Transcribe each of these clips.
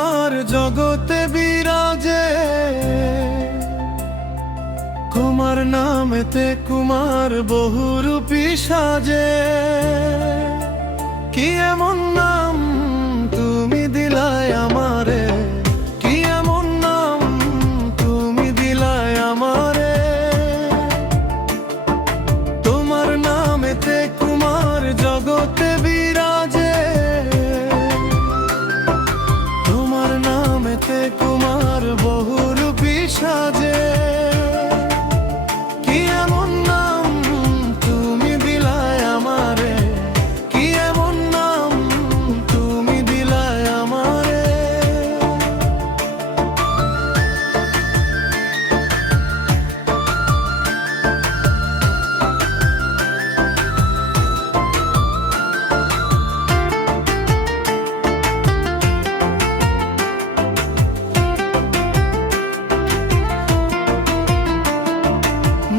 কুমার জগতে বিরাজে, কুমার নামেতে কুমার বহুরূপী সাজে। কি এমন নাম তুমি দিলায় আমারে, কি এমন নাম তুমি দিলায় আমারে। তোমার নামেতে কুমার জগতে বিরাজে, তোমার নামেতে কুমার বহুরূপী সাজে।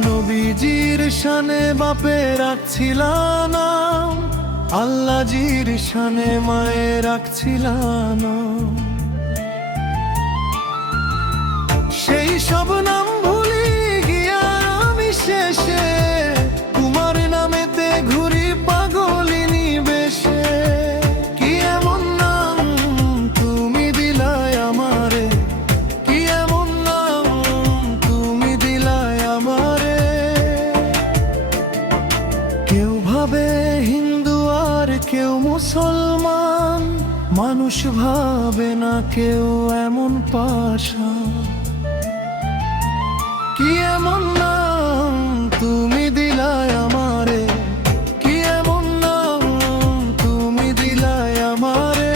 নবীজির শানে বাপে রাখছিলা নাম, আল্লাহজির শানে মায়ে রাখছিলা নাম। সেই সব নাম ভুলি গিয়া আমি শেষে তোমার নামেতে ঘুরি পাগলিনী বেশে। কি এমন নাম তুমি দিলায় আমারে, কি এমন নাম তুমি দিলায় আমারে। কেউ ভাবে হিন্দু আর কেউ মুসলমান, মানুষ ভাবে না কেউ এমন পাষাণ। কি এমন নাম তুমি দিলায় আমারে, কি এমন নাম তুমি দিলায় আমারে।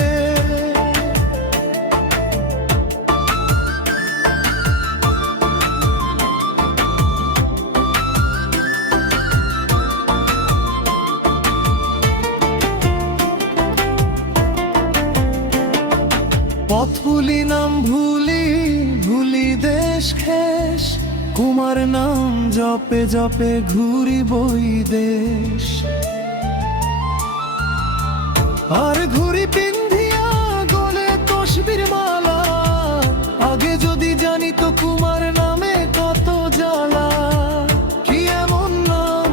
পথ ভুলি নাম ভুলি, ভুলি দেশ খেস, কুমার নাম জপে জপে ঘুরি বই দেশ। আর ঘুরি পিন্ধিয়া গলে তসবির মালা, আগে যদি জানি তো কুমার নামে কত জ্বালা। কি এমন নাম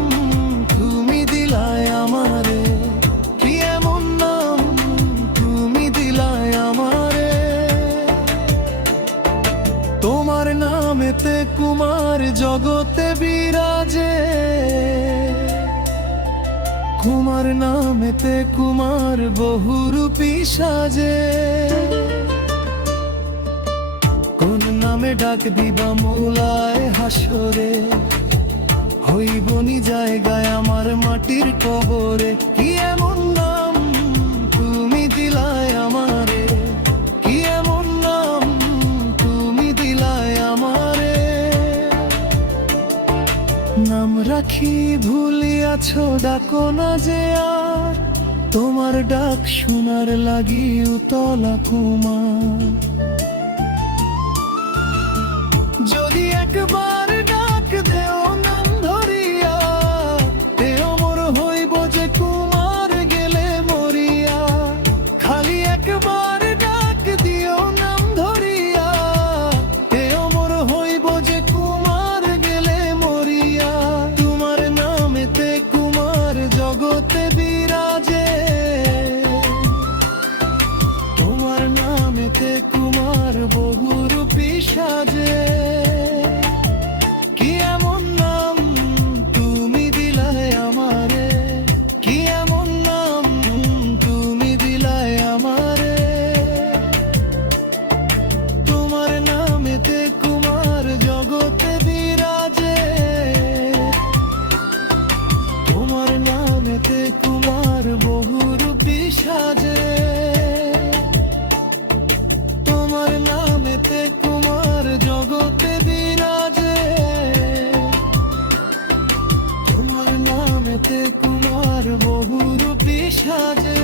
তুমি দিলায় আমারে, কি এমন নাম তুমি দিলায় আমারে। তোমার নামেতে কুমার জগতে বিরাজে, কুমার নামেতে কুমার বহুরূপী সাজে। কোন নামে ডাক দিবা মৌলায় হাসরে, হইবনি জায়গায় আমার মাটির কবরে। কি এমন নাম তুমি দিলায় আমারে, কি এমন নাম তুমি দিলায় আমারে। নাম রাখি ভুলিয়াছো ডাকো না যে আর, তোমার ডাক শোনার লাগি উতলা কুমার। যদি একবার ডাক দেও নাম ধরিয়া, দেও মোর হইব যে কুমার গেলে মরিয়া। খালি একবার ডাক দিও নাম ধরিয়া, দেও মোর হইব যে কুমার গেলে মরিয়া। তোমার নামেতে কুমার জগতে বিরাজে, তোমার নামেতে কুমার বহুরূপী সাজে। কি এমন নাম তুমি দিলায় আমারে, কি এমন নাম তুমি দিলায় আমারে। তোমার নামেতে কুমার জগতে বিরাজে, তোমার নামেতে কুমার বহুরূপী সাজে। তোমার নামেতে কুমার জগতে বিরাজে, তোমার নামেতে কুমার বহুরূপী সাজে।